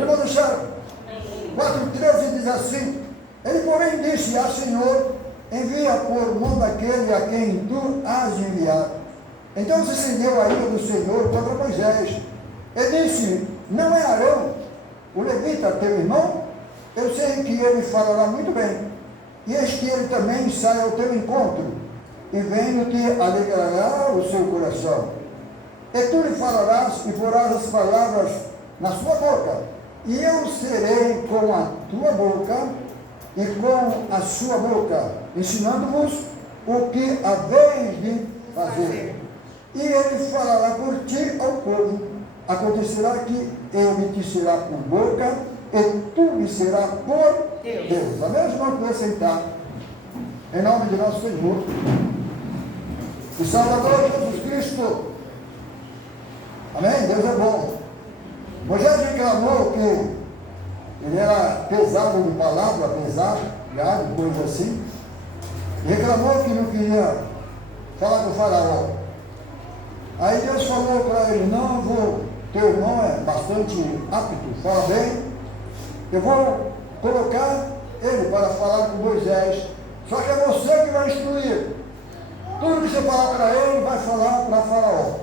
Irmão Charles, 4,13 diz assim: ele, porém, disse: ah, Senhor, envia por mão daquele a quem tu has enviado. Então se acendeu a ira do Senhor contra Moisés. Ele disse: não é Arão, o levita, teu irmão? Eu sei que ele falará muito bem, e eis que ele também sai ao teu encontro, e vendo-te alegrará o seu coração. E tu lhe falarás e porás as palavras na sua boca, e eu serei com a tua boca e com a sua boca, ensinando-vos o que haveis de fazer. E ele falará por ti ao povo. Acontecerá que ele te será por boca e tu lhe será por Deus. Amém? Vamos poder sentar. Em nome de nosso Senhor e Salvador Jesus Cristo. Amém? Deus é bom. Moisés reclamou que ele era pesado de palavra, pesado, coisa assim. Reclamou que não queria falar com o faraó. Aí Deus falou para ele: não, teu irmão é bastante apto, fala bem, eu vou colocar ele para falar com Moisés, só que é você que vai instruir. Tudo que você falar para ele, vai falar para Faraó.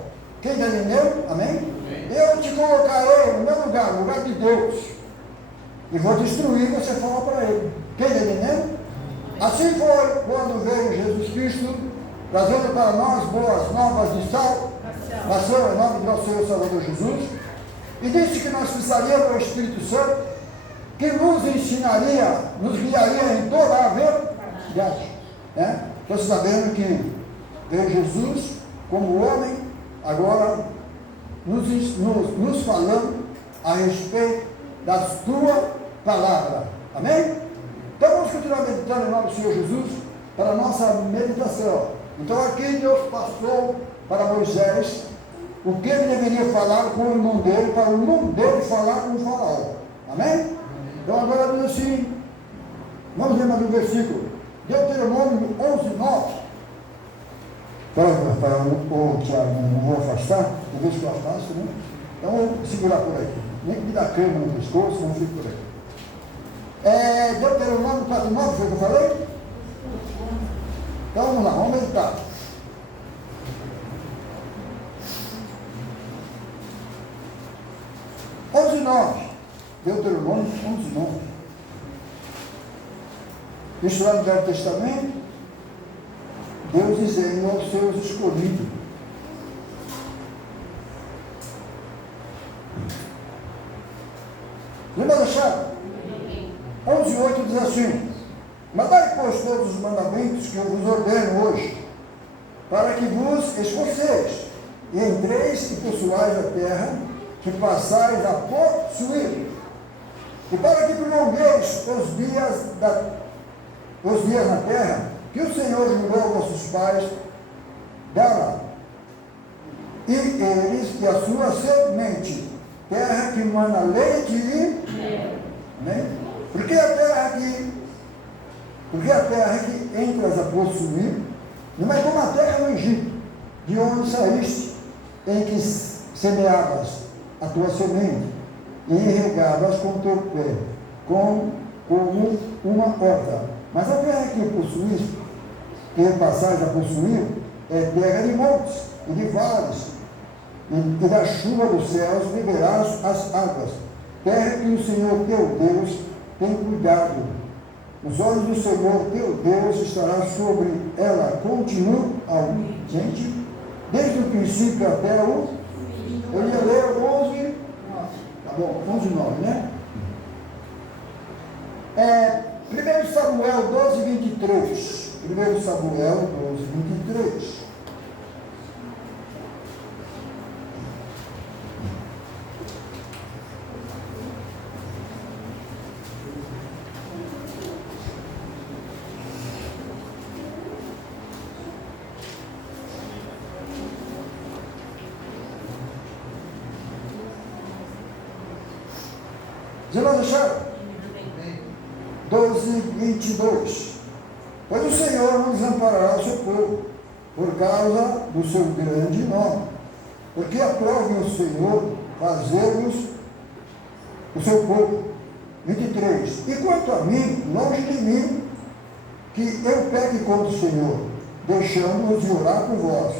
Quem está entendendo? Amém? Eu te colocarei no meu lugar, no lugar de Deus, e vou te instruir, você fala para ele. Quem está entendendo? Assim foi quando veio Jesus Cristo, trazendo para nós boas novas de salvação, em nome de nosso Senhor Salvador Jesus, e disse que nós precisaríamos do Espírito Santo, que nos ensinaria, nos guiaria em toda a verdade. Estou sabendo que veio Jesus como homem, agora nos falando a respeito da tua palavra. Amém? Então vamos continuar meditando em nome do Senhor Jesus para a nossa meditação. Então aqui Deus passou para Moisés o que ele deveria falar com o irmão dele, para o irmão dele falar com o faraó. Amém? Então agora diz assim, vamos ler mais um versículo. Deuteronômio 11:9. Ô Tiago, não vou afastar, eu vejo que eu afasto, né? Então vou segurar por aqui. Nem que me dá cama no pescoço, não fico por aqui. Deuteronômio 4:9, foi o que eu falei? Então vamos lá, vamos meditar. Deuteronômio 11:9. Isso lá no Velho Testamento, Deus dizendo aos seus escolhidos. Lembra da chave? 11:8 diz assim: mandai, pois, todos os mandamentos que eu vos ordeno hoje, para que vos esforceis e entreis e possuais a terra que passais a possuir, e para que prolongueis os dias na terra que o Senhor jurou a vossos pais dá, e eles e a sua semente, terra que mana leite e né? Porque a terra que entras a possuir não é como a terra no Egito, de onde saíste, em que semeavas a tua semente e regavas com o teu pé, como uma horta. Mas a terra que possuíste, que passais a possuir, é terra de montes e de vales, e da chuva dos céus beberás as águas, terra que o Senhor teu Deus tem cuidado. Os olhos do Senhor teu Deus estará sobre ela continuamente, desde o princípio até o... Eu ia ler 11, tá bom, 11:9, né? 1 Samuel 12:23. 1 Samuel 12:23. Você vai deixar? 12:22. Pois o Senhor não desamparará o seu povo, por causa do seu grande nome. Porque aprove o Senhor fazer-vos o seu povo. 23. E quanto a mim, longe de mim, que eu peque contra o Senhor, deixando-os de orar por vós.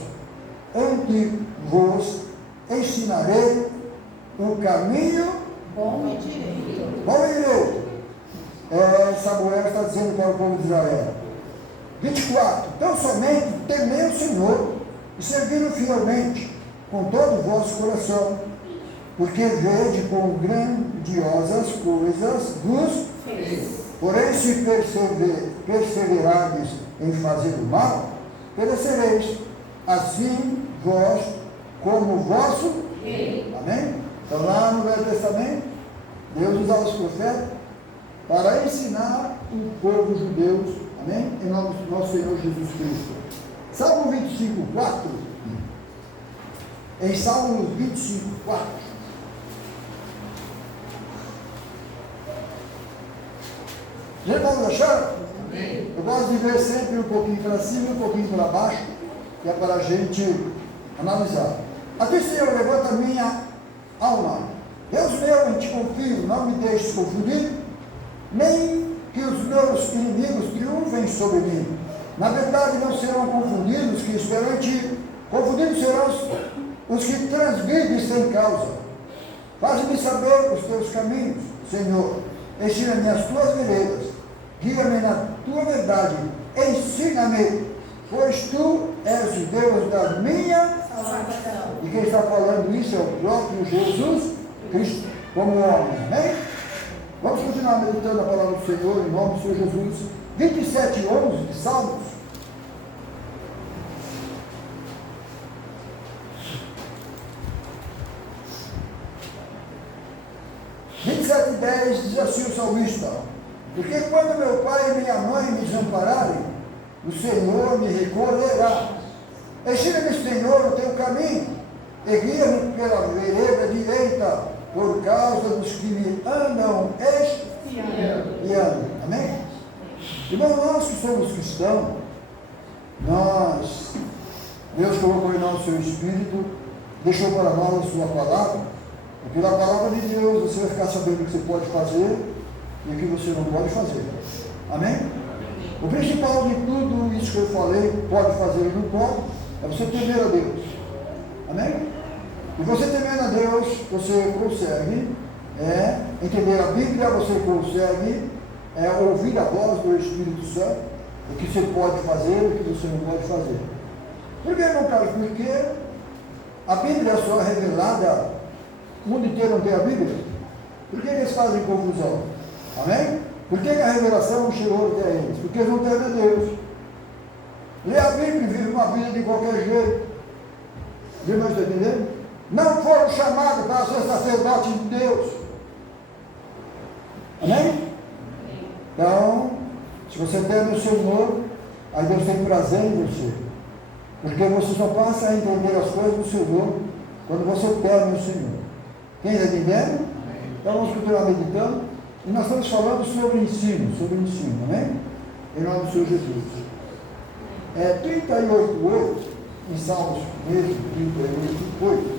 Antes vos ensinarei o caminho bom e direito. bom e direito. Samuel está dizendo para o povo de Israel. 24. Então somente temei o Senhor e servi-lo fielmente com todo o vosso coração, porque vede quão grandiosas coisas vos fez. Porém, se perseverardes em fazer o mal, perecereis, assim vós como o vosso rei. Amém? Então lá no Velho Testamento, Deus usava os profetas para ensinar o povo judeu, amém? Em nome do nosso Senhor Jesus Cristo. Salmo 25, 4. Em Salmo 25, 4. Já vamos achar? Amém. Eu gosto de ver sempre um pouquinho para cima e um pouquinho para baixo, que é para a gente analisar. Aqui, Senhor, levanta a minha alma. Deus meu, em ti confio, não me deixes confundir, nem que os meus inimigos triunfem sobre mim. Na verdade, não serão confundidos que esperam em ti. Confundidos serão os que transgridem sem causa. Faz-me saber os teus caminhos, Senhor. Ensina-me as tuas veredas. Guia-me na tua verdade. Ensina-me, pois tu és o Deus da minha salvação. E quem está falando isso é o próprio Jesus Cristo, como homem. Amém? Vamos continuar meditando a palavra do Senhor, em nome do Senhor Jesus. 27:11 de Salmos. diz assim o salmista: porque quando meu pai e minha mãe me desampararem, o Senhor me recolherá. Ensina-me, Senhor, o teu caminho, e guia-me pela vereda direita, por causa dos que me andam espiando. Amém? Irmão, nós que somos cristãos, Deus colocou em nós o seu Espírito, deixou para nós a sua palavra, porque na palavra de Deus você vai ficar sabendo o que você pode fazer e o que você não pode fazer. Amém? O principal de tudo isso que eu falei, pode fazer e não pode, é você temer a Deus. Amém? E você temendo a Deus, você consegue entender a Bíblia, você consegue ouvir a voz do Espírito Santo, o que você pode fazer e o que você não pode fazer. Por que, meu caro? Porque a Bíblia é só revelada, o mundo inteiro não tem a Bíblia. Por que eles fazem confusão? Amém? Por que a revelação não chegou até eles? Porque eles não temem a Deus. Lê a Bíblia e vive uma vida de qualquer jeito. Os irmãos estão entendendo? Não foram chamados para ser sacerdote de Deus. Amém? Então, se você teme o Senhor, aí Deus tem prazer em você. Porque você só passa a entender as coisas do Senhor quando você teme o Senhor. Quem está entendendo? Então vamos continuar meditando. E nós estamos falando sobre ensino, amém? Em nome do Senhor Jesus. 38:8, em Salmos mesmo, 38:8.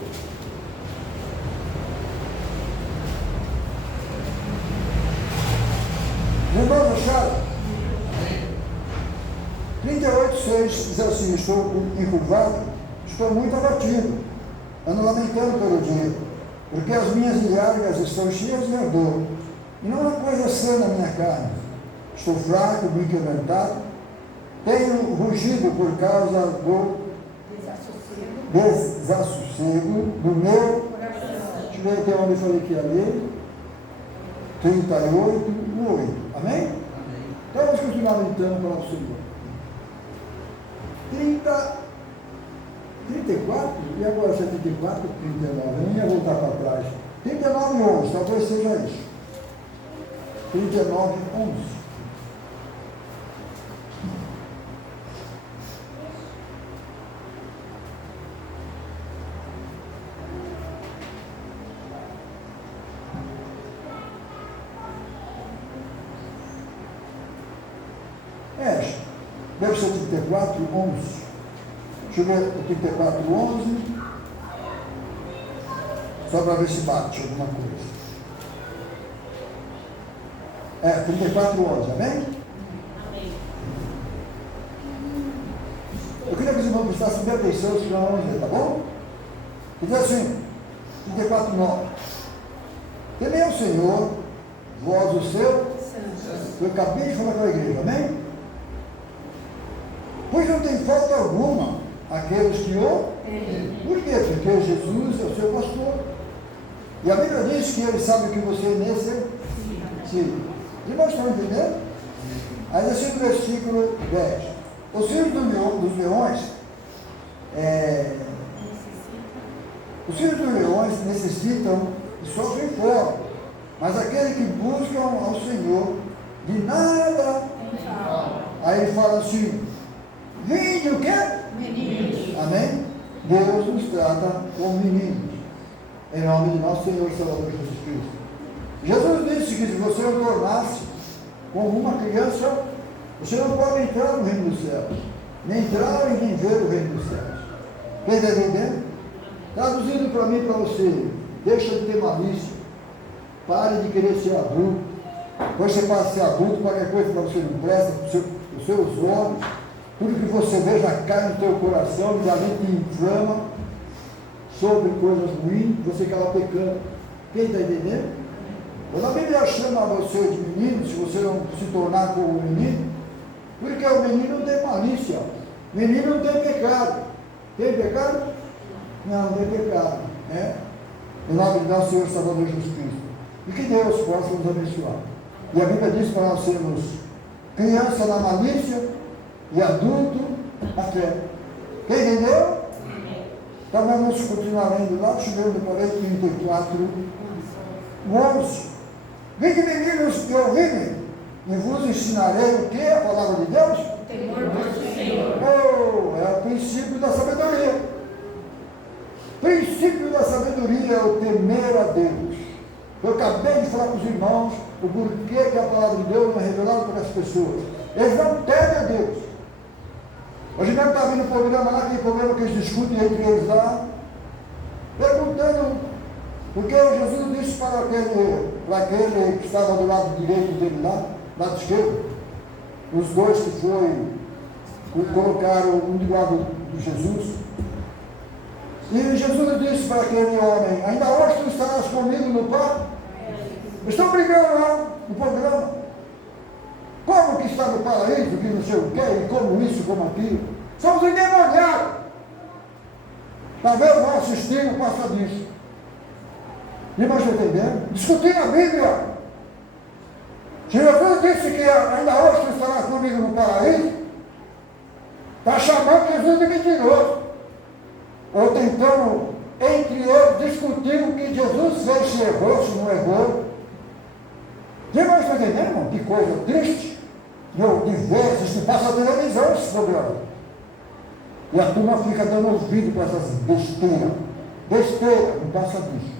Irmãos acharam? 38:6 diz assim: estou encurvado, estou muito abatido, ando lamentando todo dia, porque as minhas ilhargas estão cheias de ardor, e não há coisa sã na minha carne. Estou fraco, muito quebrantado, tenho rugido por causa do desassossego do meu coração. Deixa eu ver até onde eu falei que ia ler. 38:8. Amém? Então vamos continuar meditando para o Senhor. 34, e agora se é 34, 39, eu não ia voltar para trás. 39:11, talvez seja isso. 39:11. Deve ser 34:11. Deixa eu ver o 34:11. Só para ver se bate alguma coisa. 34 horas, amém? Amém. Eu queria que os irmãos prestassem bem atenção, se não vamos ler, tá bom? Diz assim, 34, 9. Temei ao Senhor, vós o seu, eu acabei de falar com a igreja, amém? Pois não tem falta alguma aqueles que o... Por quê? Porque Jesus é o seu pastor. E a Bíblia diz que ele sabe o que você necessita. Sim. Os irmãos estão entendendo? Aí assim no versículo 10. Os filhos dos leões, os filhos dos leões necessitam e sofrem fome, mas aqueles que buscam ao Senhor, de nada. Aí ele fala assim, vinde o quê? Meninos. Amém? Deus nos trata como meninos, em nome de nosso Senhor e Salvador Jesus Cristo. Jesus disse que se você não tornasse como uma criança, você não pode entrar no reino dos céus, nem entrar e nem ver o reino dos céus. Quem está entendendo? Traduzindo para mim e para você, deixa de ter malícia, pare de querer ser adulto, depois você passa a ser adulto, qualquer coisa para você não presta, os seus olhos, tudo que você vê já cai no teu coração, e ali te inflama sobre coisas ruins, você acaba pecando. Quem está entendendo? Quando a Bíblia chama você de menino, se você não se tornar como menino, porque o menino não tem malícia, o menino não tem pecado. Tem pecado? Não tem pecado. Né? Em nome de nosso Senhor Salvador Jesus Cristo. E que Deus possa nos abençoar. E a Bíblia diz para nós sermos criança na malícia e adulto na fé. Quem entendeu? Então vamos continuar lendo lá, chegando para o 34, 11. Vinde meninos que ouvirem, e vos ensinarei o que? A palavra de Deus? O temor do Senhor. Oh, é o princípio da sabedoria. Princípio da sabedoria é o temer a Deus. Eu acabei de falar para os irmãos o porquê que a palavra de Deus não é revelada para as pessoas. Eles não temem a Deus. Hoje mesmo está vindo um programa lá, aquele programa que eles discutem entre eles lá, perguntando, porque Jesus disse para aquele que estava do lado direito dele lá, lado esquerdo, os dois que colocaram um do lado de Jesus, e Jesus disse para aquele homem, ainda hoje tu estarás comigo no quarto? Estão brigando lá no programa. Como que está no paraíso, que não sei o quê, e como isso, como aquilo. Somos endemoniados. Talvez vão assistir o passo disso. Irmãos, estão entendendo? Discutindo a Bíblia. Se Jesus disse que ainda hoje tu estarás comigo no paraíso, está chamando Jesus de mentiroso. Ou tentando, entre eles, discutir o que Jesus fez, se errou, se não errou. Irmãos, estão entendendo, irmão? Que coisa triste. Diversos que passa a televisão esse programa. E a turma fica dando ouvido para essas besteiras. Besteira, não passa disso.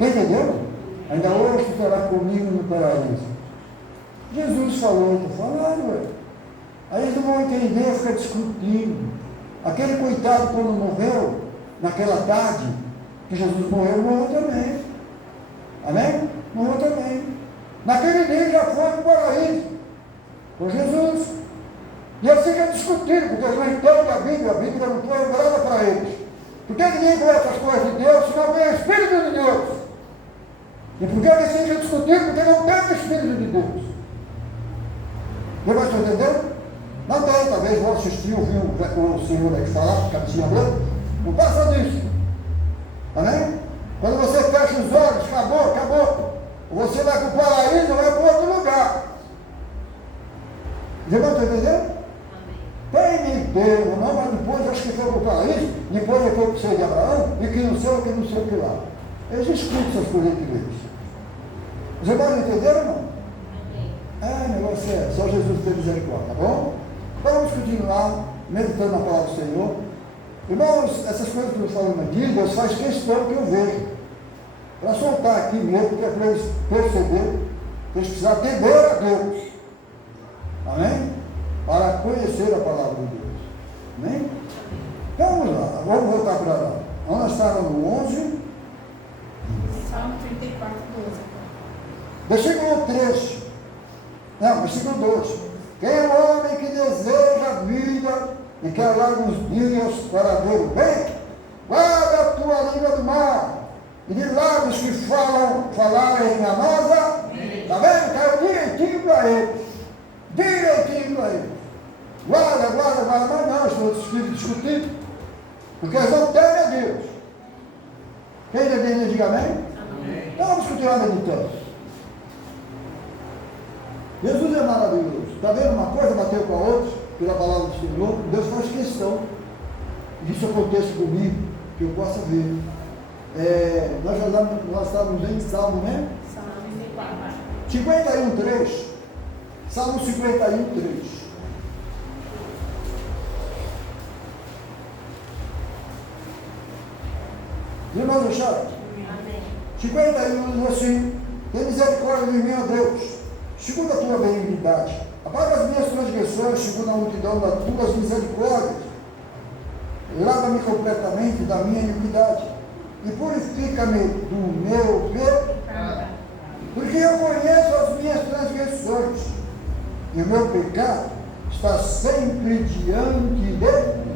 Está entendendo? Ainda hoje tu estará comigo no paraíso. Jesus falou, não falaram, ué. Aí eles não vão entender, fica discutindo. Aquele coitado quando morreu, naquela tarde, que Jesus morreu também. Amém? Morreu também. Naquele dia já foi para o paraíso. Com Jesus. E eles ficam discutindo, porque eles não entendem a Bíblia não foi revelada para eles. Por que ninguém conhece as coisas de Deus se não vem o Espírito de Deus? E por que eles ficam discutindo? Porque não tem o Espírito de Deus. Você está entendendo? Não tem, talvez vão assistir, ouvir o Senhor aí falar, cabecinha branca. Não passa disso. Amém? Quando você fecha os olhos, acabou. Você vai para o paraíso, vai para outro lugar. Você está entendendo? Tem, não, mas depois acho que foi para o paraíso, depois ele foi para o céu de Abraão, e que não sei o que lá. Eles escutam essas coisas entre eles. Você pode entender, irmão? O negócio é só Jesus ter misericórdia, tá bom? Então vamos continuar meditando na palavra do Senhor. Irmãos, essas coisas que eu estou falando aqui, Deus faz questão que eu veja. Para soltar aqui mesmo, que é para eles perceberem que eles precisam temer a Deus. Amém? Para conhecer a palavra de Deus. Amém? Então vamos lá, vamos voltar para lá. Nós estávamos no 11. Salmo 34, 12. Versículo 3. Não, versículo 2. Quem é o homem que deseja a vida e quer largos dias para ver o bem? Guarda a tua língua do mal, e de lábios que falarem enganosa. Está vendo? Caiu direitinho para eles. Direitinho para eles. Guarda, mas não, estou discutindo. Porque eles não temem a Deus. Quem entende, diga amém? Então vamos continuar meditando. Jesus é maravilhoso. Está vendo uma coisa, bateu com a outra, pela palavra do Senhor. Deus faz questão que isso aconteça comigo, que eu possa ver. Nós estávamos em Salmo, né? Salmo 51:3. Salmo 51:3. Irmãos acharam? 51 diz assim: tem misericórdia de mim, ó Deus, segundo a tua benignidade. Apaga as minhas transgressões, segundo a multidão das tuas misericórdias. Lava-me completamente da minha iniquidade e purifica-me do meu pecado. Porque eu conheço as minhas transgressões e o meu pecado está sempre diante de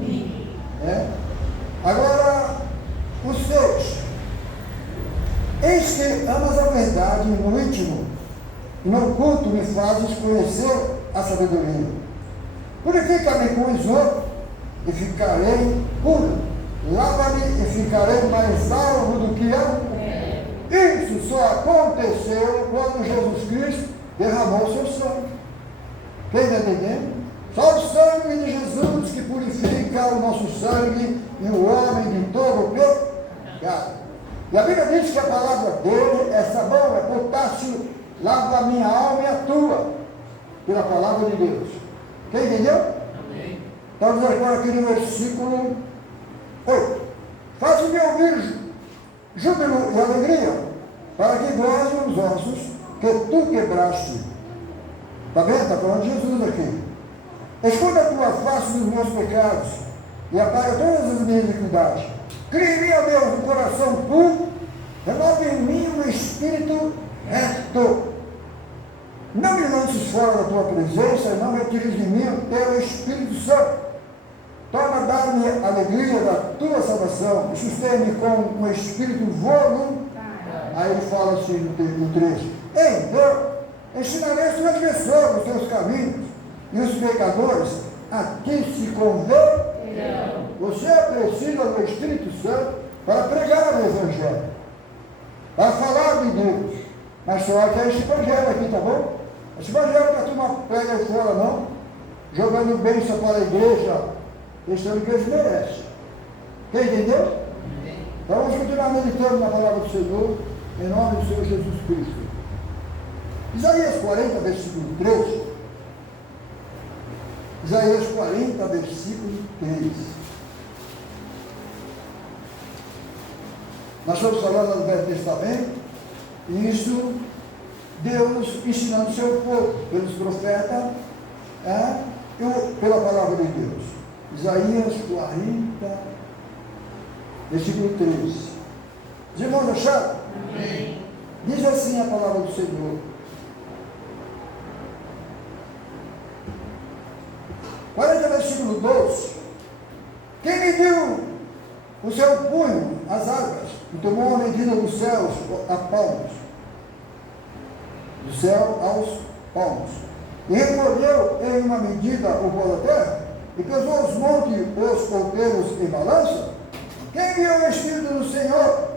mim. Agora, o 6. Eis que amas a verdade no íntimo, e no oculto me fazes conhecer a sabedoria. Purifica-me com isopo, e ficarei puro. Lava-me e ficarei mais salvo do que eu. Isso só aconteceu quando Jesus Cristo derramou seu sangue. Quem está entendendo? Só o sangue de Jesus que purifica o nosso sangue e o homem de todo o pecado. E a Bíblia diz que a palavra dele é sabão, é potássio, lava a minha alma e a tua, pela palavra de Deus. Quem entendeu? Amém. Estamos agora aqui no versículo 8. Faz-me ouvir júbilo e alegria, para que gozem os ossos que tu quebraste. Está vendo? Está falando de Jesus aqui. Esconda a tua face dos meus pecados e apaga todas as minhas iniquidades. Crie em mim, ó Deus, um coração puro, renove em mim um espírito reto. Não me lances fora da tua presença e não retires de mim o teu Espírito Santo. Toma, dá-me a alegria da tua salvação e sustente-me com um espírito voluntário. Aí ele fala assim no 3. Então, ensinarei os transgressores os teus caminhos e os pecadores a ti se converterão. Você precisa do Espírito Santo para pregar o Evangelho, para falar de Deus. Mas só que é esse Evangelho aqui, tá bom? Esse Evangelho que a turma pega aí fora, não, jogando bênção para a igreja. Esse é o que eles merecem. Quem entendeu? Então vamos continuar meditando na palavra do Senhor, em nome do Senhor Jesus Cristo. Isaías 40, versículo 3. Isaías 40, versículo 3. Nós estamos falando do Velho Testamento, e isso, Deus ensinando o seu povo, pelos profetas, pela palavra de Deus. Isaías 40, versículo 3. Os irmãos acharam? Amém. Diz assim a palavra do Senhor: 40, versículo 12. Quem me deu o seu punho, as águas, e tomou a medida dos céus a palmos, do céu aos palmos, e recolheu em uma medida o pó da terra, e pesou os montes, os outeiros em balança? Quem viu o Espírito do Senhor,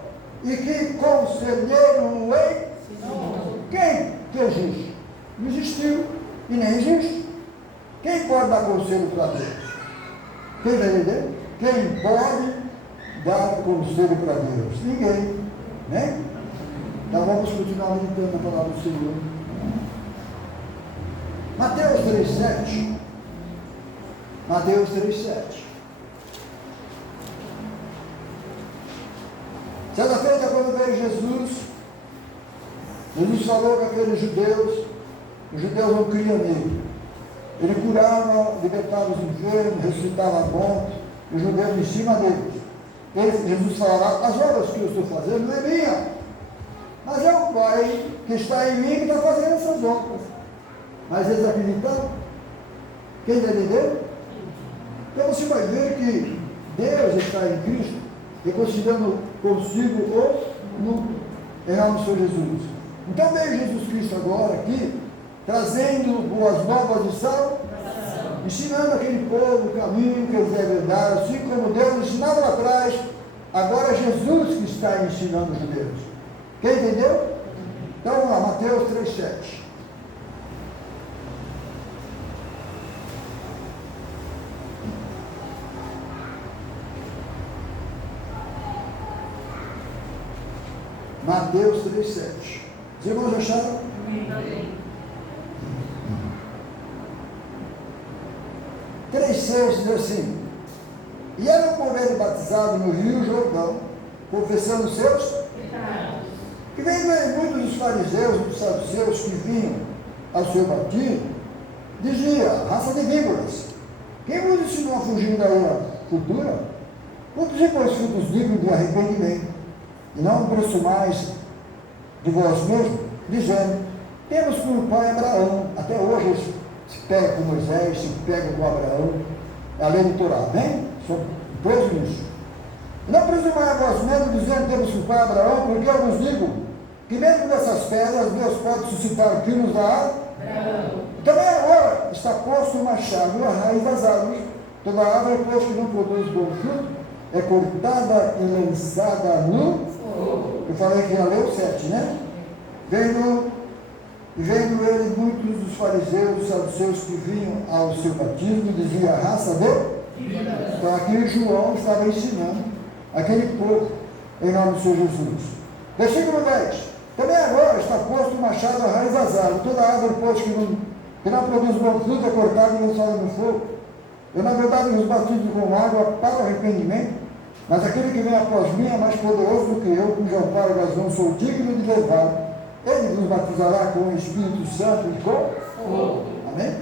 e que conselheiro é? Quem que é justo? Não existiu, e nem existe. Quem pode dar conselho para Deus? Quem vai entender? Quem pode dar conselho para Deus? Ninguém, né? Então vamos continuar meditando a palavra do Senhor. Mateus 3,7. Mateus 3,7. Certa feita, quando veio Jesus falou com aqueles judeus, os judeus não criam nele. Ele curava, libertava os enfermos, ressuscitava mortos, os judeus em cima dele. Jesus falava: as obras que eu estou fazendo não é minha, mas é o Pai que está em mim que está fazendo essas obras. Mas eles acreditaram? Quem entendeu? Então você vai ver que Deus está em Cristo, reconciliando consigo o mundo, em nome do Senhor Jesus. Então veio Jesus Cristo agora aqui, trazendo boas novas de salvação, ensinando aquele povo o caminho que eles devem dar, assim como Deus ensinava lá atrás, agora é Jesus que está ensinando os judeus. Quem entendeu? Então vamos lá, Mateus 3,7. Mateus 3,7. Os irmãos acharam? Amém. 3,6 diz assim: e era o povo batizado no Rio Jordão, confessando seus, que veio muitos dos fariseus e dos saduceus que vinham ao seu batismo, dizia: raça de víboras, quem vos ensinou a fugir da ira futura? Produzi, pois, frutos dignos de arrependimento, e não presumais de vós mesmos, dizendo: temos por pai Abraão. Até hoje se pega com Moisés, se pega com Abraão, é a lei do Torá, né? São presos nisso. Não presumai a vós mesmos, dizendo: temos por pai Abraão, porque eu vos digo que mesmo dessas pedras Deus pode suscitar filhos da árvore. Também agora está posto uma chave na raiz das árvores. Toda árvore, pois, que não produz bom fruto, é cortada e lançada no fogo. Eu falei que já leu 7, né? Vendo ele, muitos dos fariseus, dos saduceus que vinham ao seu batismo, dizia: a raça de. Então aqui João estava ensinando aquele povo em nome do Senhor Jesus. Versículo 10. Também agora está posto um machado à raiz das árvores. Toda árvore, pois, que não produz bom fruto, é cortada e lançada no fogo. Eu, na verdade, vos batizo com água para o arrependimento, mas aquele que vem após mim é mais poderoso do que eu, cujo amparo das mãos sou digno de levar. Ele vos batizará com o Espírito Santo e com fogo. Amém?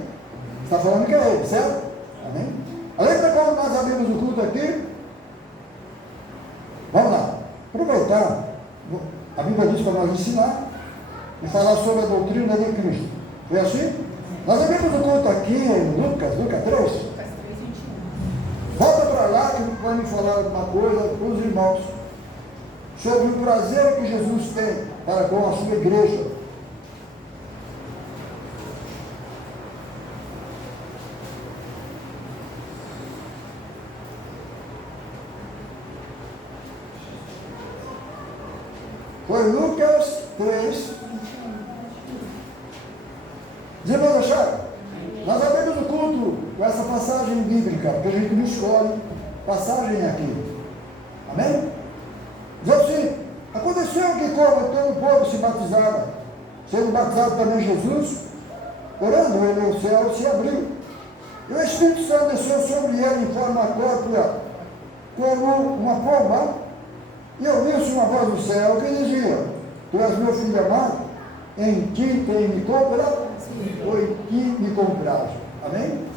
Está falando que é ele, certo? Amém? Além de quando nós abrimos o culto aqui, vamos lá, aproveitar. A Bíblia diz para nós ensinar e falar sobre a doutrina de Cristo. Foi assim? Nós abrimos o culto aqui em Lucas 3. Volta para lá que vai me falar alguma coisa para os irmãos sobre o prazer que Jesus tem para com a sua igreja. Foi Lucas 3. Os irmãos acharam? Nós abrimos o culto com essa passagem bíblica, porque a gente não escolhe passagem aqui. Amém? Diz assim: aconteceu que, como todo o povo se batizava, sendo batizado também Jesus, orando ele, o céu se abriu, e o Espírito Santo desceu sobre ele em forma corpórea, como uma pomba, e ouviu-se uma voz do céu que dizia: tu és meu filho amado, em ti tem me comprado, ou em ti me compraste. Amém?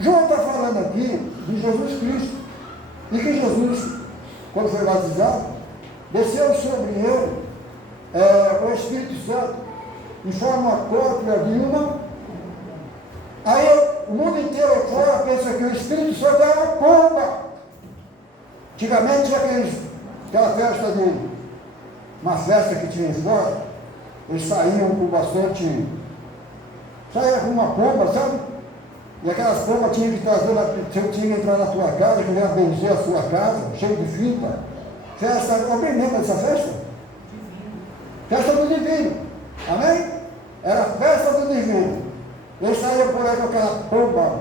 João está falando aqui de Jesus Cristo, e que Jesus, quando foi batizado, desceu sobre ele o Espírito Santo em forma corpórea de uma. Aí o mundo inteiro fora pensa que o Espírito Santo é uma pomba. Antigamente tinha aquela festa uma festa que tinha fora, eles saíam com bastante, saía com uma pomba, sabe? E aquelas pombas tinham que trazer, tinha que entrar na tua casa, que ia benzer a sua casa, cheio de fita. Festa, alguém lembra dessa festa? Festa do divino. Amém? Era festa do divino. Eles saíam por aí com aquela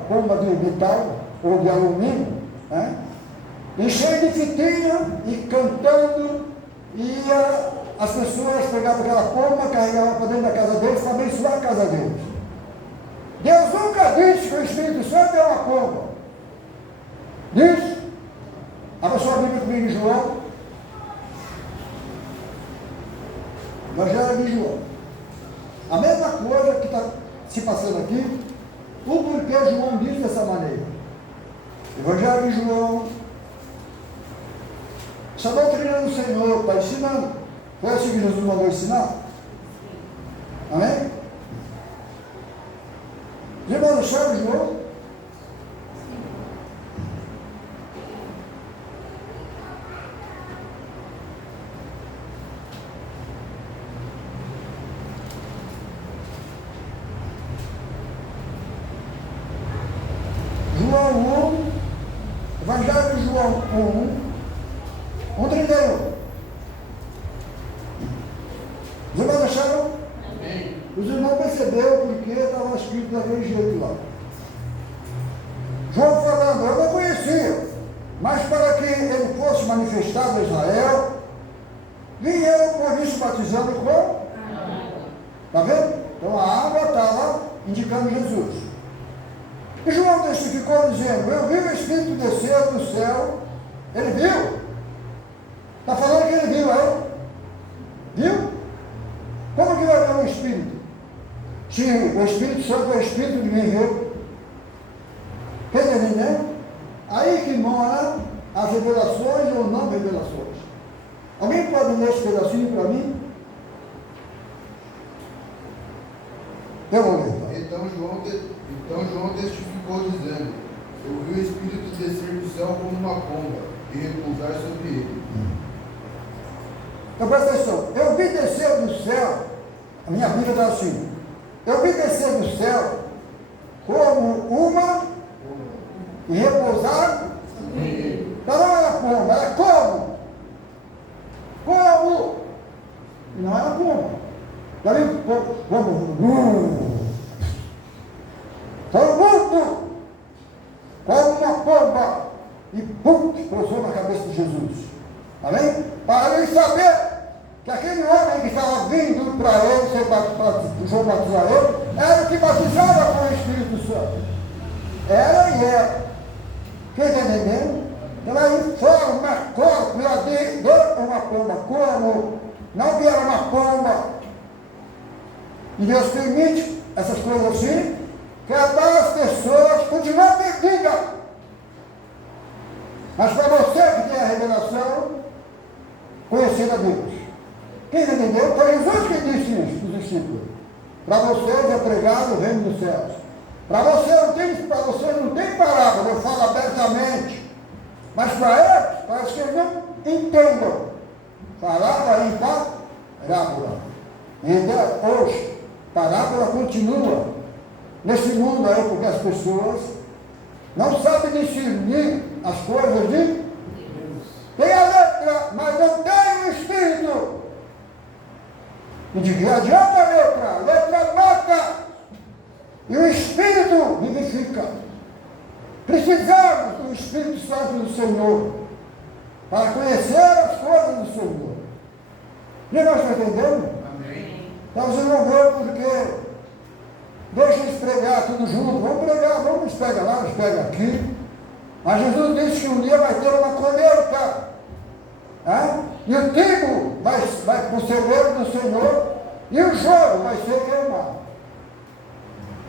pomba de metal ou de alumínio, né? E cheio de fitinha e cantando, e as pessoas pegavam aquela pomba, carregavam para dentro da casa deles para abençoar a casa deles. Deus nunca disse que o Espírito Santo é uma pomba. Diz? Abra sua Bíblia comigo em João. Evangelho de João. A mesma coisa que está se passando aqui, o porquê João diz dessa maneira. Evangelho de João. Essa doutrina do Senhor está ensinando. Foi assim que Jesus mandou ensinar? Amém? acharam João? João 1, Evangelho de João 1, 1:31. Os irmãos acharam? Amém. Os irmãos perceberam porque estava escrito daquele jeito lá. João falando, eu não conhecia, mas para que ele fosse manifestado a Israel, vieram por isso batizando com? Está vendo? Então a água estava indicando Jesus. E João testificou dizendo, eu vi o Espírito descer do céu. Ele viu? Está falando que ele viu aí? Viu? Como que vai ver o Espírito? Se o Espírito Santo é o Espírito de quem viu. Quer entender? Aí que mora as revelações ou não revelações. Alguém pode ler esse pedacinho para mim? Eu vou ler. Então João testificou dizendo, eu vi o Espírito descer do céu como uma pomba e repousar sobre ele. Então presta atenção, eu vi descer do céu, a minha Bíblia está assim, eu vi descer do céu como uma e repousar, então não era pomba, era como? Como? E não era pomba. Já viu? Como? Foi muito, como uma pomba, e pum, pousou na cabeça de Jesus. Amém? Para ele saber que aquele homem que estava vindo para ele, para João batizar ele, era o que batizava com o Espírito Santo. Era e é. Quem está entendendo? Então aí forma, corpo, deu uma pomba, como? Não que era uma pomba. E Deus permite essas coisas assim, que as pessoas continuam perdidas. Mas para você que tem a revelação, conhecer a Deus. Quem entendeu? Foi Jesus que disse isso para os discípulos. Para vocês é pregado o reino dos céus. Para você não tem parábola, eu falo abertamente. Mas para eles, parece que eles não entendam. Parábola em parábola. Então, hoje, parábola continua nesse mundo aí, porque as pessoas não sabem discernir as coisas de Deus. Tem a letra, mas não tem o Espírito. E de que adianta a letra? A letra mata. E o Espírito vivifica. Precisamos do Espírito Santo do Senhor para conhecer as coisas do Senhor. E nós estamos entendendo? Amém. Então você não vê porque deixa eles pregar tudo junto. Vamos pregar, vamos pegar lá, nos pega aqui. Mas Jesus disse que um dia vai ter uma colheita. E o trigo vai para o celeiro do Senhor e o joio vai ser queimado.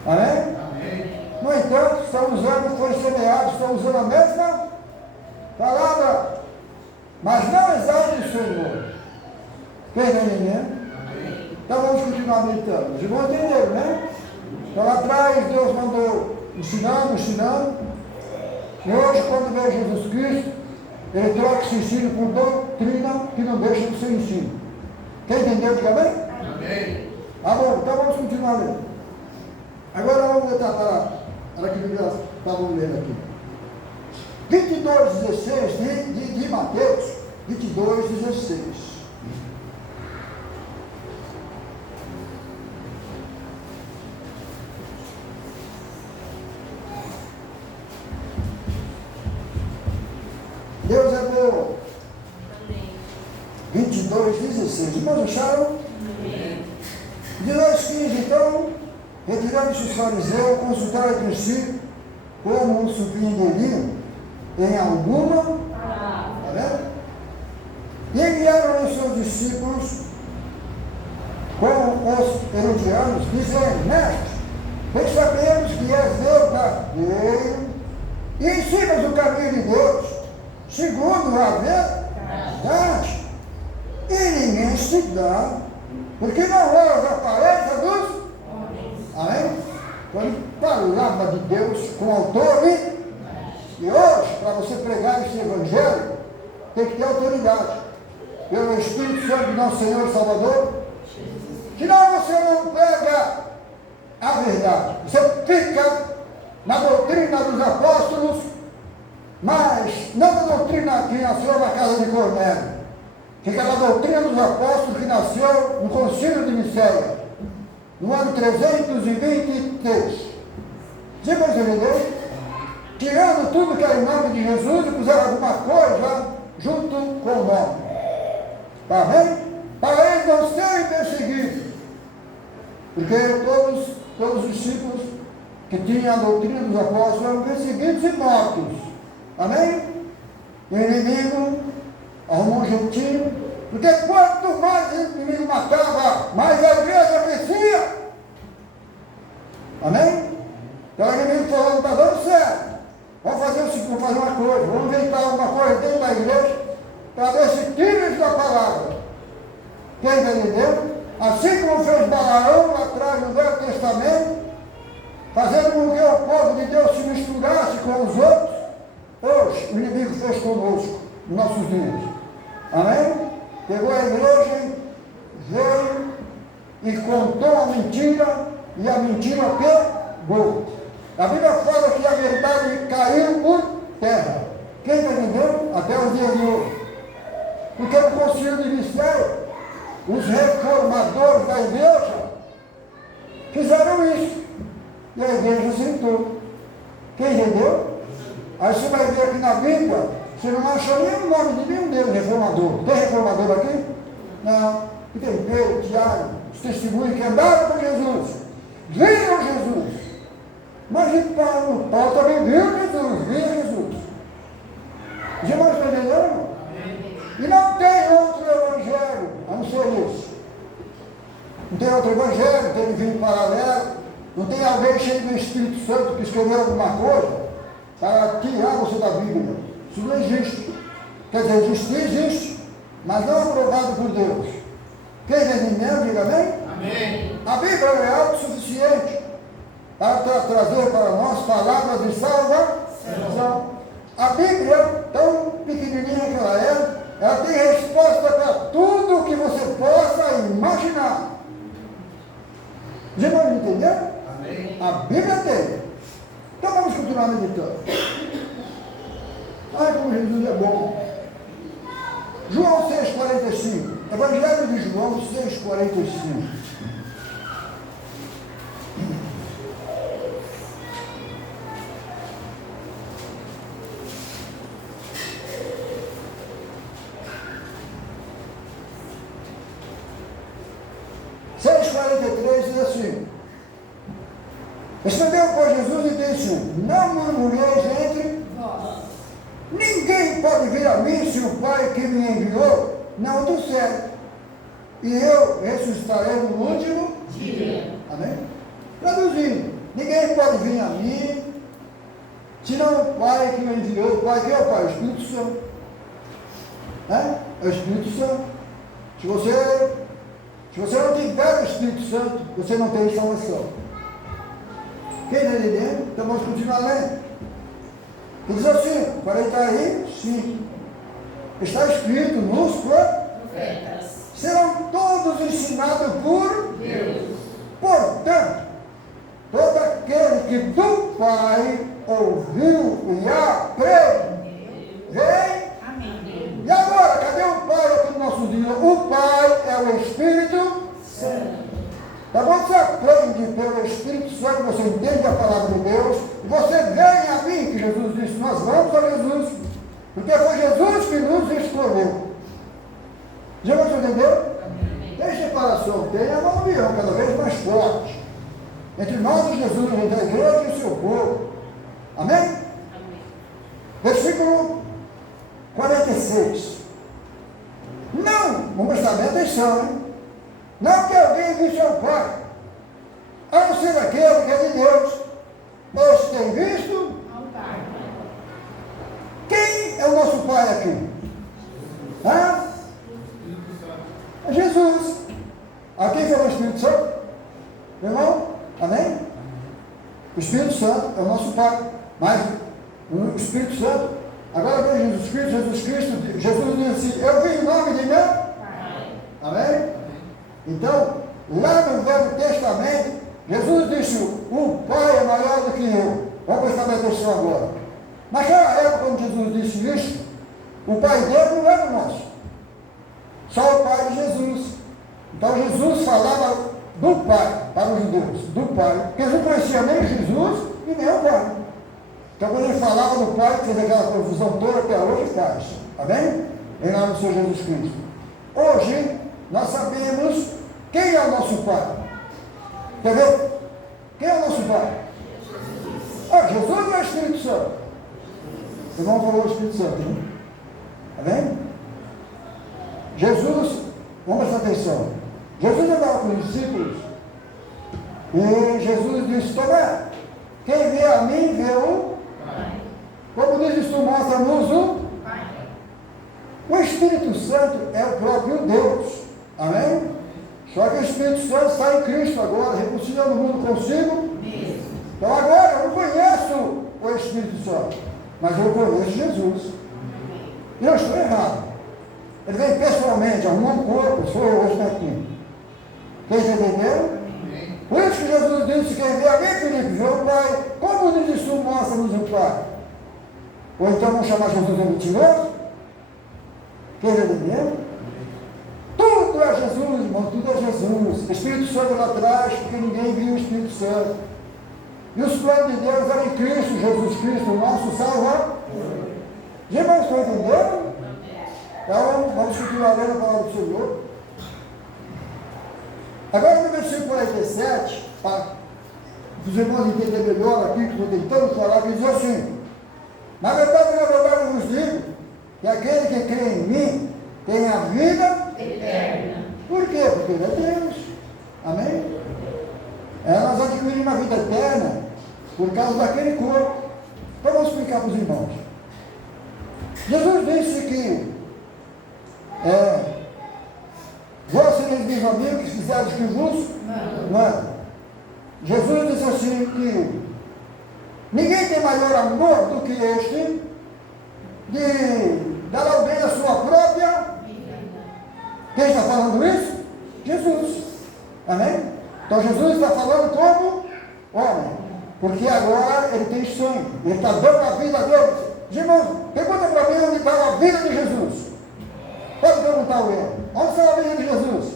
Amém? Amém. No entanto, estão usando, foi semeado, estão usando a mesma palavra, mas não exalta o Senhor. Quem está entendendo? Então vamos continuar meditando. Os irmãos entenderam, né? Então lá atrás Deus mandou ensinando. E hoje, quando vem Jesus Cristo, ele troca esse ensino por doutrina que não deixa de ser ensino. Quem entendeu, diga bem? Amém. Ah, bom, então vamos continuar lendo. Agora vamos voltar para aquilo que nós estávamos lendo aqui. 22:16 de Mateus, 22:16. Deus é bom. 22:16. Irmãos, acharam? De nós 15, então, retirando-se os fariseus, consultaram entre si como o surpreenderiam em alguma palavra. E enviaram os seus discípulos com os herodianos, dizendo: Mestre, bem sabemos que és verdadeiro e ensinas o caminho de Deus, segundo a verdade, e ninguém se dá, porque não é a aparência dos homens. Amém? palavra de Deus com autoridade. E hoje, para você pregar esse evangelho, tem que ter autoridade. Pelo Espírito Santo de nosso Senhor e Salvador. Senão você não prega a verdade. Você fica na doutrina dos apóstolos, mas não na doutrina que nasceu na casa de Cornélio. Fica na doutrina dos apóstolos que nasceu no concílio de Nicéia, no ano 323. Você entendeu? Tirando tudo que era em nome de Jesus e puseram alguma coisa junto com o nome. Está bem? Para eles não serem perseguidos. Porque todos os discípulos que tinham a doutrina dos apóstolos eram perseguidos e mortos. Amém? O inimigo arrumou um jeitinho. Porque quanto mais o inimigo matava, mais a igreja crescia. Amém? Então o inimigo falou, não está dando certo. Vamos fazer o seguinte, vamos fazer uma coisa, vamos inventar alguma coisa dentro da igreja para ver se tira isso da palavra. Quem entendeu? Assim como fez Balaão lá atrás no Velho Testamento, fazendo com que o povo de Deus se misturasse com os outros, hoje o inimigo fez conosco, nos nossos dias. Amém? Pegou a igreja, veio e contou a mentira, e a mentira pegou. A Bíblia fala que a verdade caiu por terra. Quem entendeu? Até os dias de hoje. Porque no concílio de Nicéia, os reformadores da igreja fizeram isso. E a igreja sentou. Quem entendeu? Aí você vai ver aqui na Bíblia, você não acha nem o nome de nenhum deles reformador. Tem reformador aqui? Não. E tem Pedro, Tiago, os testemunhos que andaram com Jesus. Viram Jesus. Mas e Paulo também viu Jesus, Já mais entendendo? E não tem outro evangelho, a não ser isso. Não tem outro evangelho, não tem livro paralelo, não tem alguém cheio do Espírito Santo que escreveu alguma coisa para tirar você da Bíblia. Isso não existe. Quer dizer, existe, mas não aprovado por Deus. Quem entendeu, diga amém? Amém. A Bíblia é autossuficiente para trazer para nós palavras de salvação. A Bíblia, tão pequenininha que ela tem resposta para tudo que você possa imaginar. Você pode entender? Amém. A Bíblia tem. Então vamos continuar meditando. Olha como Jesus é bom. João 6,45. Evangelho de João 6,45. Diz assim: respondeu, pois, Jesus e disse: não murmureis entre vós. Ninguém pode vir a mim se o Pai que me enviou não o disser, e eu ressuscitarei no último dia. Amém? Traduzindo, ninguém pode vir a mim senão o Pai que me enviou. O Pai que é o Pai? O Espírito Santo. É o Espírito Santo. Se você não tiver o Espírito Santo, você não tem salvação. Quem está entendendo? Então vamos continuar lendo. Ele diz assim, 45. Está escrito nos profetas. Serão todos ensinados por Deus. Portanto, todo aquele que do Pai ouviu e aprendeu. E agora, cadê o Pai aqui no nosso dia? O Pai é o Espírito Santo. Então, quando você aprende pelo Espírito Santo, você entende a palavra de Deus, você vem a mim, que Jesus disse, nós vamos a Jesus, porque foi Jesus que nos escolheu. Já você entendeu? Tem separação, tem a união cada vez mais forte entre nós e Jesus, entre a igreja e o seu povo. Amém? Amém. Versículo 46. Não, vamos prestar bem atenção, hein? Não que alguém visse ao Pai, a não ser aquele que é de Deus. Este tem visto ao Pai. Quem é o nosso Pai aqui? Hã? É Jesus. A quem foi o Espírito Santo? Meu irmão? Amém? O Espírito Santo é o nosso Pai. Mas o Espírito Santo, agora veja Jesus Cristo, Jesus diz assim, eu vim em nome de meu Pai. Amém? Então, lá no Velho Testamento, Jesus disse, o Pai é maior do que eu. Vamos prestar atenção agora. Naquela época, quando Jesus disse isso, o Pai dele não era o nosso. Só o Pai de Jesus. Então Jesus falava do Pai para os judeus, do Pai. Porque eles não conheciam nem Jesus e nem o Pai. Então quando ele falava do Pai, fez aquela confusão toda, até hoje faz. Amém? Em nome do Senhor Jesus Cristo. Hoje, nós sabemos quem é o nosso Pai. Quer ver? Quem é o nosso Pai? Jesus ou é o Espírito Santo? Eu não falou o Espírito Santo, né? Amém? Jesus, vamos prestar atenção. Jesus andava com os discípulos e Jesus disse, Tomé, quem vê a mim, vê o Pai. Como diz isso, mostra-nos o Pai. O Espírito Santo é o próprio Deus. Amém? Só que o Espírito Santo está em Cristo agora, reconciliando o mundo consigo. Então agora eu não conheço o Espírito Santo, mas eu conheço Jesus. E eu estou errado. Ele vem pessoalmente, arruma um corpo, sou eu hoje aqui. Quem entendeu? Por isso que Jesus disse, quem vê a mim, Felipe, vê o Pai. Como diz isso, mostra-nos o Pai. Ou então vamos chamar Jesus de mentiroso? Quem entendeu? Tudo é Jesus, irmão, tudo é Jesus. O Espírito Santo lá atrás, porque ninguém viu o Espírito Santo. E os planos de Deus eram em Cristo, Jesus Cristo, o nosso Salvador. Irmãos, estão entendendo? Então, vamos continuar lendo a palavra do Senhor. Agora no versículo 47, para os irmãos entenderem melhor aqui, que estou tentando falar, que diz assim, na verdade eu vos digo, que aquele que crê em mim, tem a vida eterna. Por quê? Porque ele é Deus. Amém? Nós adquirimos a vida eterna por causa daquele corpo. Então vamos explicar para os irmãos. Jesus disse que vós sereis meus amigos, que fizeres que vos manda. Jesus disse assim que ninguém tem maior amor do que este de dar alguém a sua própria. Quem está falando isso? Jesus. Amém? Então Jesus está falando como homem, porque agora ele tem sangue, ele está dando a vida dele. Irmãos, pergunta para mim onde está a vida de Jesus. Pode perguntar ao ele. Onde está a vida de Jesus?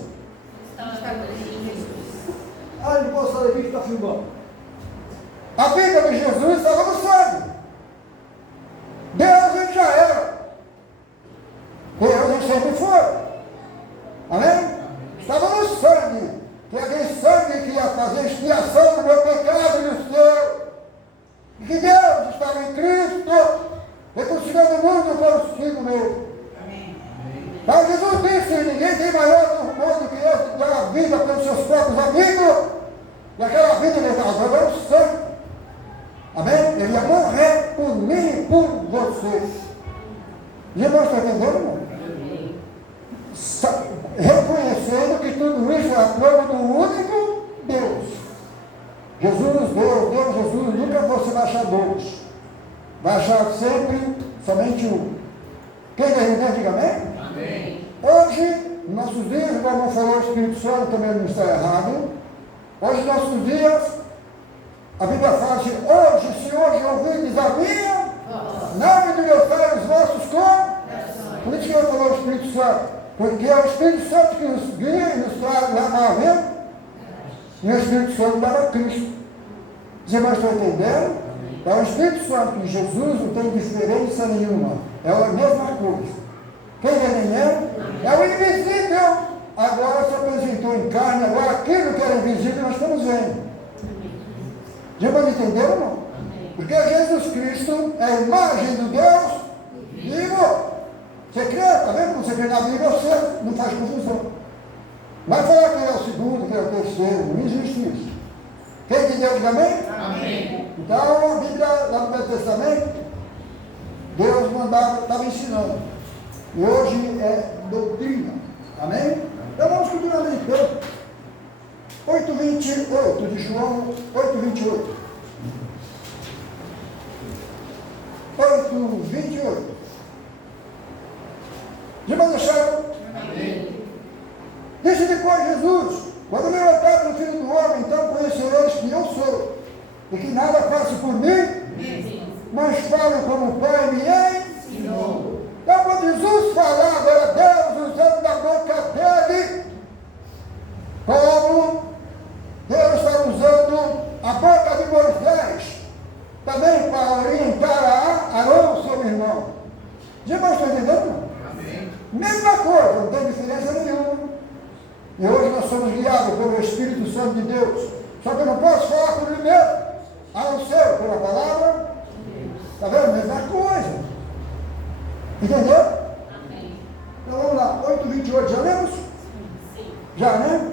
Ele pode sair aqui que está filmando. A vida de Jesus estava no sangue. Deus ele já era. Deus ele sempre foi. Amém? Estava no sangue. Que é aquele sangue que ia fazer expiação do meu pecado e do seu. E que Deus estava em Cristo, reconciliando o mundo consigo mesmo. Mas Jesus disse, ninguém tem maior amor do que esse, dar a vida pelos seus próprios amigos. E aquela vida ele estava dando sangue. Amém? Ele ia morrer por mim e por você. E irmãos, está entendendo, irmão? Reconhecendo que tudo isso é a prova do único Deus. Deus, Jesus, nunca você vai achar dois. Vai achar sempre somente um. Quem entende, diga amém? Amém. Hoje, nos nossos dias, o irmão falou, o Espírito Santo também não está errado. Hoje, nos nossos dias, a Bíblia fala assim, hoje, se hoje ouvirdes a minha, não me glorificar os vossos com. Por isso que eu falou o Espírito Santo. Porque é o Espírito Santo que nos guia e nos traz lá na vida. E o Espírito Santo dava Cristo. Os irmãos estão entendendo? É o Espírito Santo e Jesus não tem diferença nenhuma. É a mesma coisa. Quem é entendendo? É o invisível. Agora se apresentou em carne, agora aquilo que era invisível nós estamos vendo. Os irmãos entenderam, irmão? Porque Jesus Cristo é a imagem do Deus vivo. Você crê, está vendo? Quando você crê na Bíblia, você não faz confusão. Vai falar que ele é o segundo, que é o terceiro, não existe isso. Quem entendeu, diga amém? Amém. Então, a Bíblia, lá no Velho Testamento, Deus mandava, estava ensinando. E hoje é doutrina. Amém? Então vamos continuar lendo. 8:28 de João, 8:28. versículo 28. Já me deixaram? Amém. Disse depois Jesus: quando levantar o Filho do Homem, então conhecereis que eu sou, e que nada faço por mim, mas falo como o Pai me ensinou. Então, quando Jesus falava, era Deus usando da boca dele, como Deus está usando a boca de Moisés, também para orientar a Arão, seu irmão. Já estão entendendo? Amém. Mesma coisa, não tem diferença nenhuma. E hoje nós somos guiados pelo Espírito Santo de Deus. Só que eu não posso falar por mim mesmo, a não ser pela palavra. Está vendo? Mesma coisa. Entendeu? Amém. Então vamos lá, 8:28, já lemos? Sim. Já, né?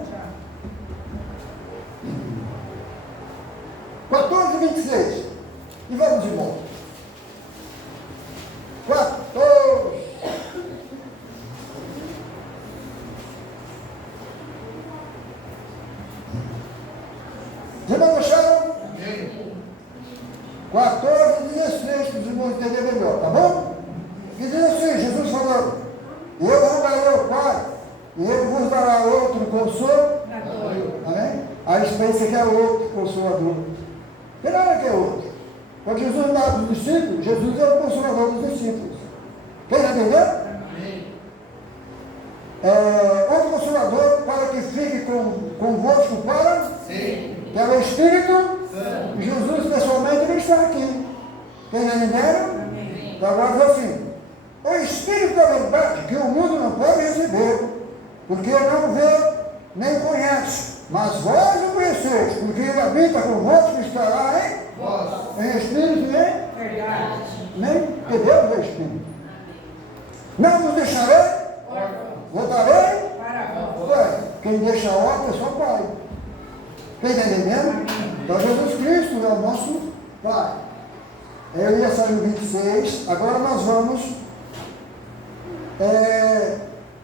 14:26. E vamos de novo. 14. Já não acharam? Amém. 14:16, para os irmãos entenderem melhor, tá bom? Que diz assim, Jesus falando: eu rogarei ao Pai, e ele vos dará outro consolador. Amém? Aí pensa que é outro consolador. Que não é que é outro. Quando Jesus dá para os discípulos, Jesus é o consolador dos discípulos. Quem entendeu? Amém. Outro consolador para que fique convosco para, Sim. que é o Espírito. Santo. Jesus pessoalmente não está aqui. Quem entenderam? Então agora diz assim: o Espírito da verdade que o mundo não pode receber, porque não vê nem conhece, mas vós o conheceis, porque ele habita convosco e estará Vós. em Espírito, né? Verdade. Nem que Deus é Espírito. Não vos deixarei, voltarei. Ué, quem deixa a obra é só o Pai. Quem está entendendo? Então Jesus Cristo é o nosso Pai. Eu ia sair no 26, agora nós vamos.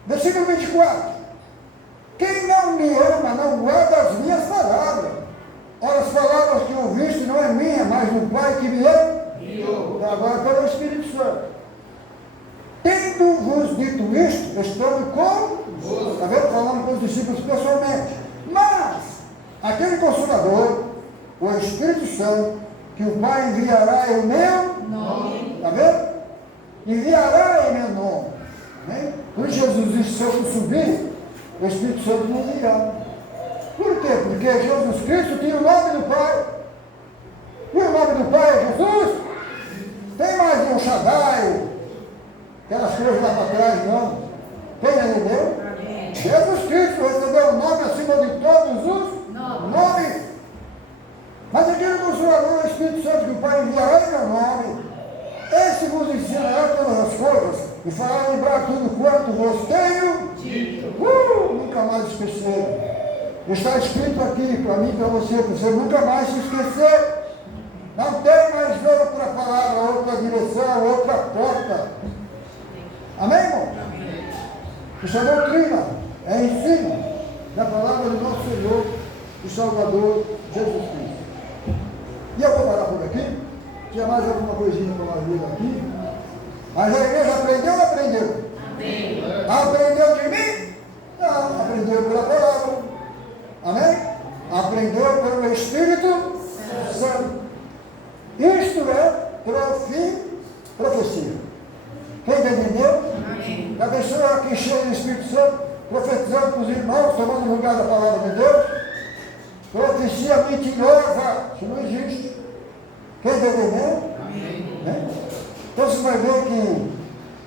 Versículo 24. Quem não me ama não guarda as minhas palavras. Ora, as palavras que ouviste não é minha, mas do Pai que me enviou. Então agora pelo Espírito Santo. Tendo-vos dito isto, estando com, está vendo? Falando com os discípulos pessoalmente. Mas, aquele Consolador, o Espírito Santo, que o Pai enviará em meu Nome. está vendo? Enviará em meu nome. Amém? Quando Jesus disse: se eu subir, o Espírito Santo não virá. Por quê? Porque Jesus Cristo tinha o nome do Pai. E o nome do Pai é Jesus. Tem mais de um Shaddai, aquelas coisas lá para trás, não. Quem entendeu? Amém. Jesus Cristo recebeu o nome acima de todos os nomes. Mas aquele Consolador, o Espírito Santo, que o Pai enviará em meu nome, esse vos ensinará todas as coisas e fará lembrar tudo quanto vos tenho Dito. nunca mais esquecer. Está escrito aqui para mim e para você nunca mais se esquecer. Não tem mais outra palavra, outra direção, outra porta. Amém, irmão? Isso é doutrina, é ensino da palavra do nosso Senhor e Salvador Jesus Cristo. E eu vou parar por aqui. Tinha mais alguma coisinha para nós ver aqui? Mas a igreja aprendeu ou não aprendeu? Amém. Aprendeu de mim? Não, aprendeu pela palavra. Amém? Aprendeu pelo Espírito Santo. Isto é profecia. Quem entendeu? Amém. A pessoa aqui cheia do Espírito Santo, profetizando para os irmãos, tomando lugar da palavra de Deus. Profecia mentirosa, isso não existe. Quem está entendendo? Amém. Né? Então você vai ver que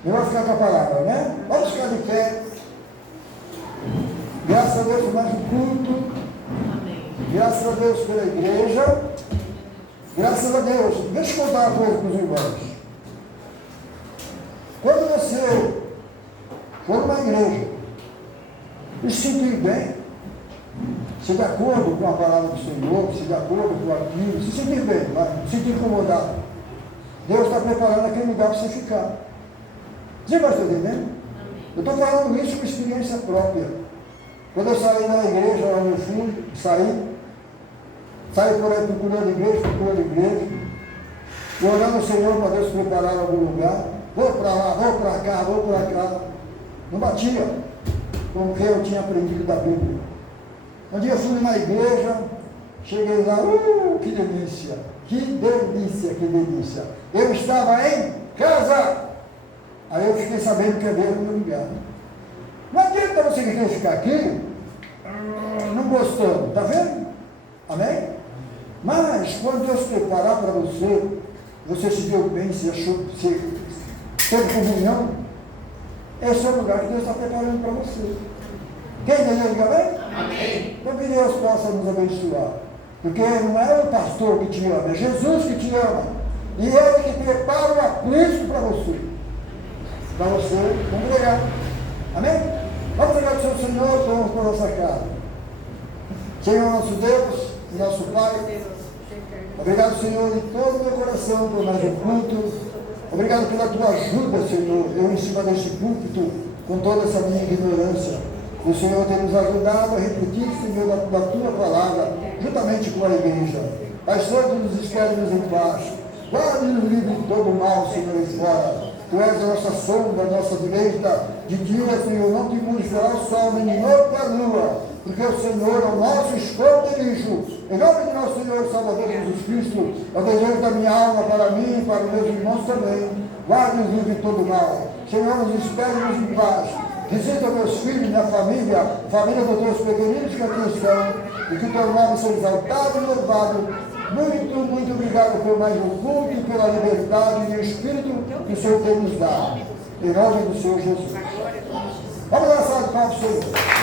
eu vou ficar com a palavra, né? Vamos ficar de pé. Graças a Deus por mais um culto. Amém. Graças a Deus pela igreja. Graças a Deus. Deixa eu contar uma coisa para os irmãos. Quando você for numa igreja e se sentir bem, se de acordo com a palavra do Senhor, se de acordo com aquilo, se sentir bem, se sentir incomodado, Deus está preparando aquele lugar para você ficar. Você vai estar entendendo? Eu estou falando isso com experiência própria. Quando eu saí da igreja, onde eu fui, saí por aí procurando igreja, orando ao Senhor para Deus preparar algum lugar. Vou para lá, vou para cá, vou para cá. Não batia com o que eu tinha aprendido da Bíblia. Um dia eu fui numa igreja, cheguei lá, que delícia, que delícia, que delícia. Eu estava em casa. Aí eu fiquei sabendo que havia no lugar. Não adianta você querer ficar aqui, não gostando, está vendo? Amém? Mas quando Deus preparar para você, você se deu bem, se achou, se teve comunhão, esse é o lugar que Deus está preparando para você. Quem entendeu? Diga bem? Amém. Então que Deus possa nos abençoar. Porque não é o pastor que te ama, é Jesus que te ama. E Ele que prepara o aprisco para você. Para você congregar. Amém? Vamos orar ao Senhor, vamos para a nossa casa. Senhor nosso Deus, nosso Pai, obrigado, Senhor, de todo o meu coração por mais um culto. Obrigado pela tua ajuda, Senhor, eu em cima deste púlpito, com toda essa minha ignorância. O Senhor tem nos ajudado a repetir, Senhor, da tua palavra, juntamente com a igreja. Pai Santo, nos espere-nos em paz. Guarde-nos livre de todo mal, Senhor, e fora. Tu és a nossa sombra, a nossa direita. De dia, Senhor, não te mostrará o sol, nem de noite a lua, porque o Senhor é o nosso esconderijo. Em nome de nosso Senhor Salvador Jesus Cristo, eu desejo da minha alma para mim e para os meus irmãos também. Guarde-nos livre de todo mal. Senhor, nos espere-nos em paz. Visita meus filhos, minha família, a família dos teus pequeninos que aqui estão, e que teu nome seja exaltado e louvado. Muito obrigado por mais um culto e pela liberdade e o Espírito que o Senhor tem nos dado. Em nome do Senhor Jesus. Vamos lá, salve para o Senhor.